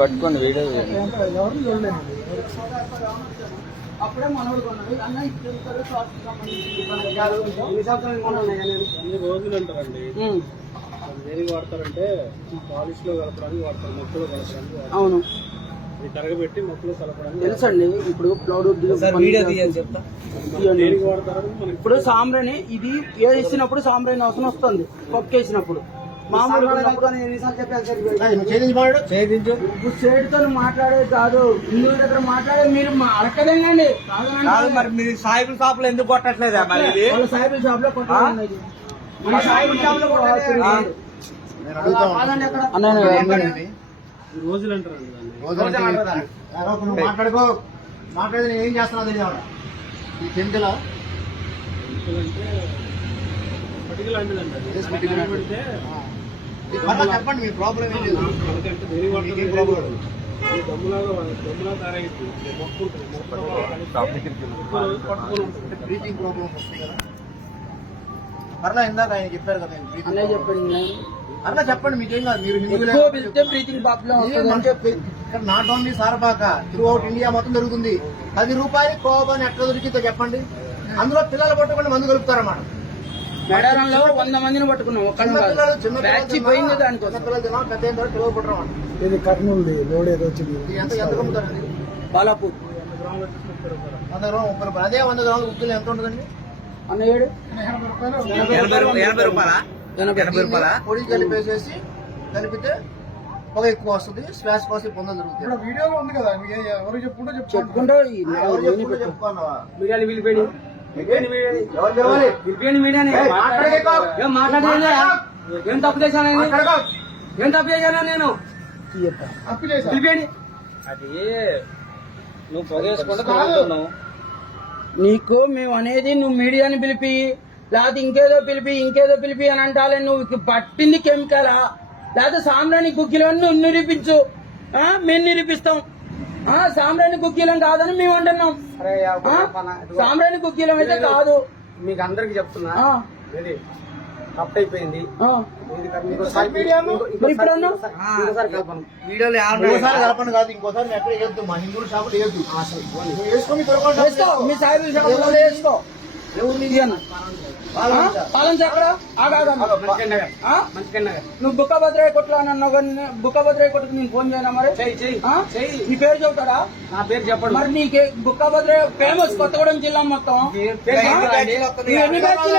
పట్టుకోండి వీడియో ఎవరు చూడలేదండి. అప్పుడే మనోడు కొన్నాడు అన్న ఇన్ని రోజులు అంటారండి. దేనికి వాడతారంటే పాలిష్ లో కలపడానికి వాడతారు, మొక్కలు కలపడానికి. అవును, ఇది తరగబెట్టి మొక్కలు కలపడానికి తెలుసండి. ఇప్పుడు క్లౌడ్ దేనికి వాడతారు ఇప్పుడు సాంబ్రాణి ఇది వేసినప్పుడు సాంబ్రాణి అవసరం వస్తుంది. పప్పు వేసినప్పుడు మామూలు చేతితో మాట్లాడేది కాదు, హిందువుల దగ్గర మాట్లాడే మీరు అడగదండి. మరి మీరు సాయిబుల్ షాప్ లో ఎందుకు కొట్టట్లేదా? వాళ్ళ సాయిబుల్ షాప్ లో కొట్టాలి. మన సాయిబుల్ షాప్ లో రోజులు అంటారండి దాన్ని. మాట్లాడుకో మాట్లాడేది ఏం చేస్తున్నావు తెలియదు. ఈ చెంతలో అంటే పటిక లాంటిదండి అది. పెడితే చెప్పండి మీ ప్రాబ్లం ఏం లేదు. మనకంటే దేనికి వాడతారు దమ్ములా తయారైంది. మొక్క ఉంటుంది, మొక్క పట్టుకుని ఉంటుంది. బ్రీతింగ్ ప్రాబ్లమ్స్ వస్తాయి కదా. మరలా ఇందాక ఆయన చెప్పారు కదా, అనే చెప్పండి. అట్లా చెప్పండి, మీకేం కాదు. మీరు బ్రీతింగ్ ప్రాబ్లం చెప్పి ఇక్కడ not only Sarapaka, through out India మొత్తం జరుగుతుంది. 10 రూపాయలు కోపాన్ని ఎట్లా దొరికిందో చెప్పండి. అందులో పిల్లలు పట్టుకుని మందు కలుపుతారన్నమాట. మేడారంలో 100 మందిని పట్టుకున్నాం. పోయింది దానికోసం. పిల్లలు పట్టరమాట. ఇది కర్నూలు లోడ్ ఏదో వచ్చింది. ఎంత కమ్ముతారండి? బాలాపూర్ 100 గ్రాములు 30 రూపాయలు. అదే 100 గ్రాములు ఉప్పులు ఎంత ఉంటుందండి? అన్నయ్యాడు 80 రూపాయల పొడి కలిపేసేసి కలిపితే పొగ ఎక్కువ వస్తుంది, శ్వాస కోసి పొందలు జరుగుతుంది. వీడియోలో ఉంది కదా, ఎవరు చెప్పుకుంటూ చెప్పుకుంటూ చెప్పుకున్నావా? మీడియాని పిలిపేడి మీడియాని మాట్లాడేది. ఏం తప్పు చేశాను, ఏం తప్పు చేశాను నేను? పిలిపేడి. అది నువ్వు పొగేసుకుంటా నీకు మేము అనేది నువ్వు మీడియాని పిలిపి లేకపోతే ఇంకేదో పిలిపి అని అంటాలే. నువ్వు పట్టింది కెమికలా లేకపోతే సాంబ్రాణి గుగ్గిలని నువ్వు నిరూపించు. మేము నిరూపిస్తాం. సాంబ్రాణి గుగ్గిలం కాదని మేము అంటున్నాం. సాంబ్రాణి గుగ్గిలం అయితే కాదు. మీకు అందరికి చెప్తున్నా, తప్పు అయిపోయింది. ఇంకోసారి కలపండి కాదు, ఇంకోసారి ఎక్కడ వేయద్దు. మా హిందువుల షాపులు వేయద్దు. మీ సాయిబుల్ షాపులో వేసుకో. పాలన ఎక్కడ? నువ్వు బుక్కభద్రయ్య కొట్లు అని అన్నావు కానీ బుక్కభద్రయ్య కొట్టుకు నేను ఫోన్ చేయనా? మరి నీ పేరు చెబుతాడా? నా పేరు చెప్పండి. మరి నీకే బుక్కభద్రయ్య ఫేమస్ కొత్తగూడెం జిల్లా మొత్తం. ఎన్ని బ్యాచ్లు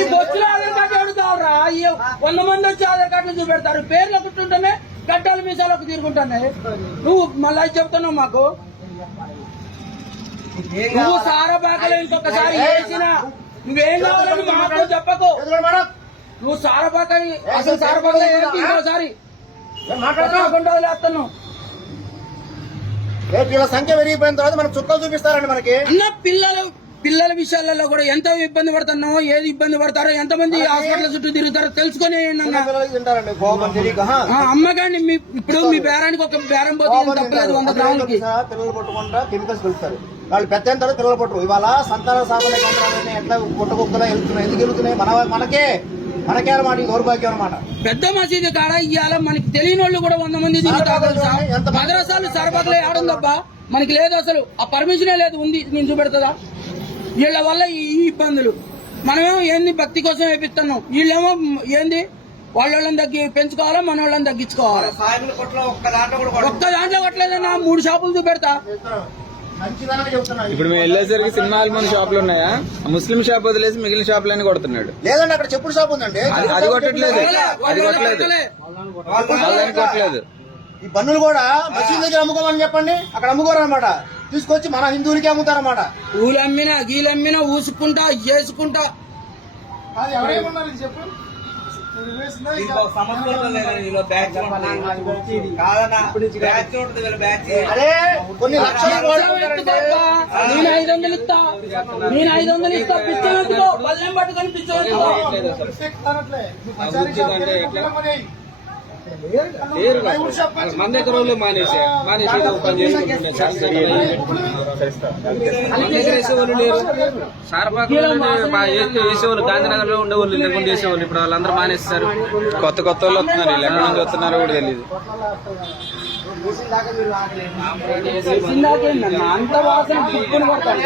ఈ బొచ్చులో ఆధార్ కార్డు అడుగుతావురా? 100 మంది వచ్చి ఆధార్ కార్డులు చూపెడతారు. పేర్లు ఒకటుంటేనే గడ్డలు మీసాలకు తిరుగుంటానే. నువ్వు మళ్ళీ చెప్తున్నావు మాకు. నువ్వు సారపాకలో ఇంకొకసారి వేసినా నువ్వేం కావాలని మాకు చెప్పకు. నువ్వు సారపాక అసలు సారపాకలో వేసి ఇంకోసారి వదిలేస్తున్నావు. వీళ్ళ సంఖ్య పెరిగిపోయిన తర్వాత మనకు చుక్కలు చూపిస్తారండి. మనకి పిల్లల విషయాలలో కూడా ఎంత ఇబ్బంది పడుతున్నావు, ఏది ఇబ్బంది పడతారో, ఎంతమంది హాస్పిటల్ చుట్టూ తిరుగుతారో తెలుసుకుని అమ్మగాండి. ఇప్పుడు మీ బేరానికి ఒక బేరం పోతే తప్పలేదు 100 గ్రాములకి. పిల్లలు పట్టుకుంటా కెమికల్స్ కలుస్తారు. వాళ్ళు పెద్ద తర్వాత పిల్లలు పట్టరు. ఇవాళ సంతాన సాధన కేంద్రాలన్నీ ఎట్లా పుట్టకుక్కలా వెళ్తున్నాయి. ఎందుకు వెళ్తున్నాయి? మనకే అన్నమాట. ఈ దౌర్భాగ్యం అనమాట. పెద్ద మసీదు కాడ ఇవాళ మనకి తెలియని వాళ్ళు కూడా 100 మంది తిరుగుతారు. మద్రసాలు సరబతులు ఆడుందబ్బా మనకి లేదు. అసలు ఆ పర్మిషనే లేదు. ఉంది నేను చూపెడతా. వీళ్ళ వల్ల ఈ ఇబ్బందులు. మనమేమో ఏంది భక్తి కోసం వేపిస్తున్నాం, వీళ్ళేమో ఏంది వాళ్ళని పెంచుకోవాలా, మన వాళ్ళని తగ్గించుకోవాలా. ఒక్క దాంట్లో కొట్టలేదన్నా 3 షాపులు చూపెడతా. ఇప్పుడు మేము వెళ్ళేసరికి సినిమాలు మన షాపులు ఉన్నాయా? ముస్లిం షాప్ వదిలేసి మిగిలిన షాపులన్నీ కొడుతున్నాడు. లేదండి, అక్కడ చెప్పుడు షాప్ ఉందండి. అది కొట్టట్లేదు. ఈ బన్నులు కూడా మసీదు దగ్గర అమ్ముకోమని చెప్పండి. అక్కడ అమ్ముకోరు అనమాట. తీసుకొచ్చి మన హిందువులకి అమ్ముతారన్నమాట. ఊలమ్మినా గీలమ్మినా ఊసుకుంటా చేసుకుంటా. చెప్పు. కొన్ని లక్షలు నేను 500 ఇస్తా, నేను 500 ఇస్తా. పిచ్చో పల్లెం పట్టుకొని పిచ్చో లేరు కదా. మన దగ్గర వాళ్ళు మానేసి ఏదో పని చేసుకుంటున్నారు సార్. మన దగ్గర వేసేవాళ్ళు లేరు. వేసేవాళ్ళు గాంధీనగర్ లో ఉండేవాళ్ళు లేకుండా వేసేవాళ్ళు. ఇప్పుడు వాళ్ళందరూ మానేస్తారు. కొత్త వాళ్ళు వస్తున్నారు, వీళ్ళు ఎక్కడి నుంచి వస్తున్నారో కూడా తెలియదు. చేసిందాకేందన్న అంత వాసన పుట్టుకుని కొడతాను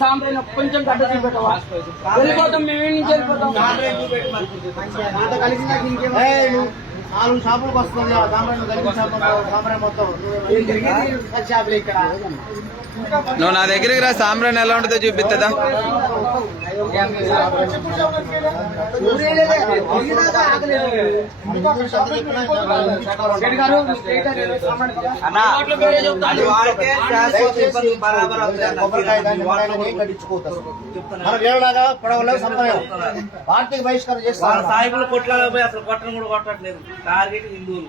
సాంబ్రాన్ కొంచెం గడ్డ చూపెట్టవా వెళ్ళిపోతాం మేము నుంచి వెళ్ళిపోతాం ఏయ్, నువ్వు 4 షాపులకు వస్తుంది సాంబ్రాన్ మొత్తం షాపులు ఇక్కడ నువ్వు నా దగ్గరికి రా, సాంబ్రాన్ ఎలా ఉంటుందో చూపిస్తుందా? మన వేరులాగా పడవలో సంప్రదాయం ఆర్థిక బహిష్కరణ చేస్తారు. సాయిబులు కొట్లాగా పోయి అసలు కొట్టను కూడా కొట్టట్లేదు. టార్గెట్ హిందువులు.